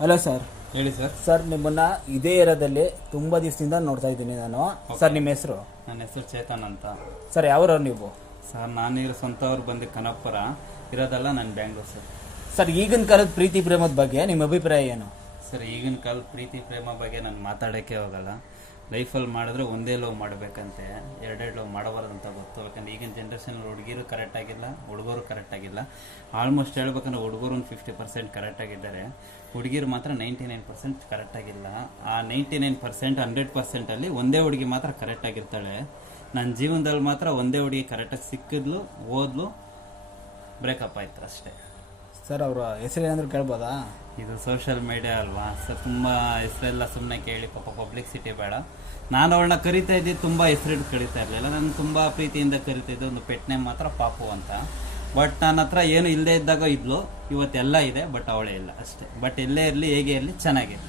Hello sir. ಹೇಳಿ sir. Sir ನಿಮ್ಮನ್ನ ಇದೇ ಏರಿಯಾದಲ್ಲಿ ತುಂಬಾ ದಿವಸದಿಂದ ನೋಡ್ತಾ ಇದ್ದೀನಿ ನಾನು. ಸರ್ ನಿಮ್ಮ ಹೆಸರು? ನನ್ನ ಹೆಸರು ಚೇತನ್ ಅಂತ. ಸರ್ ಯಾವ್ರವ್ರು ನೀವು? ಸರ್ ನಾನಿರೋ ಸ್ವಂತವ್ರು ಬಂದು ಕನಕಪುರ, ಇರೋದಲ್ಲ ನಾನು ಬ್ಯಾಂಗ್ಳೂರ್ ಸರ್. ಸರ್ ಈಗಿನ ಕಾಲದ ಪ್ರೀತಿ ಪ್ರೇಮದ ಬಗ್ಗೆ ನಿಮ್ಮ ಅಭಿಪ್ರಾಯ ಏನು? ಸರ್ ಈಗಿನ ಕಾಲದ ಪ್ರೀತಿ ಪ್ರೇಮ ಬಗ್ಗೆ ನಾನು ಮಾತಾಡೋಕ್ಕೆ ಹೋಗಲ್ಲ. ಲೈಫಲ್ಲಿ ಮಾಡಿದ್ರೆ ಒಂದೇ ಲವ್ ಮಾಡಬೇಕಂತೆ, ಎರಡೆರಡು ಲವ್ ಮಾಡಬಾರ್ದಂತ ಗೊತ್ತು. ಯಾಕಂದ್ರೆ ಈಗಿನ ಜನ್ರೇಷನಲ್ಲಿ ಹುಡುಗಿರು ಕರೆಕ್ಟಾಗಿಲ್ಲ, ಹುಡುಗರು ಕರೆಕ್ಟಾಗಿಲ್ಲ. ಆಲ್ಮೋಸ್ಟ್ ಹೇಳ್ಬೇಕಂದ್ರೆ ಹುಡುಗರು ಒಂದು 50% ಕರೆಕ್ಟಾಗಿದ್ದಾರೆ, ಹುಡುಗಿರು ಮಾತ್ರ 99% ಕರೆಕ್ಟಾಗಿಲ್ಲ. ಆ 99% 100%ಅಲ್ಲಿ ಒಂದೇ ಹುಡುಗಿ ಮಾತ್ರ ಕರೆಕ್ಟಾಗಿರ್ತಾಳೆ. ನನ್ನ ಜೀವನದಲ್ಲಿ ಮಾತ್ರ ಒಂದೇ ಹುಡುಗಿ ಕರೆಕ್ಟಾಗಿ ಸಿಕ್ಕಿದ್ಲು, ಓದ್ಲು, ಬ್ರೇಕಪ್ ಆಯ್ತು ಅಷ್ಟೇ. ಸರ್ ಅವರ ಹೆಸರು ಏನಾದರೂ ಕೇಳ್ಬೋದಾ? ಇದು ಸೋಷಿಯಲ್ ಮೀಡಿಯಾ ಅಲ್ವಾ ಸರ್, ತುಂಬ ಹೆಸರೆಲ್ಲ ಸುಮ್ಮನೆ ಕೇಳಿ ಪಾಪ ಪಬ್ಲಿಸಿಟಿ ಬೇಡ. ನಾನು ಅವಳನ್ನ ಕರಿತಾ ಇದ್ದೆ, ತುಂಬ ಹೆಸರಿಟ್ಟು ಕರಿತಾ ಇರಲಿಲ್ಲ. ನಾನು ತುಂಬ ಪ್ರೀತಿಯಿಂದ ಕರಿತಾ ಇದ್ದೆ. ಒಂದು ಪೆಟ್ ನೇಮ್ ಮಾತ್ರ ಪಾಪು ಅಂತ. ಬಟ್ ನನ್ನ ಹತ್ರ ಏನು ಇಲ್ಲದೆ ಇದ್ದಾಗ ಇದ್ಲು, ಇವತ್ತೆಲ್ಲ ಇದೆ, ಬಟ್ ಅವಳೇ ಇಲ್ಲ ಅಷ್ಟೇ. ಬಟ್ ಎಲ್ಲೇ ಇರಲಿ, ಹೇಗೆ ಇರಲಿ, ಚೆನ್ನಾಗಿದೆ.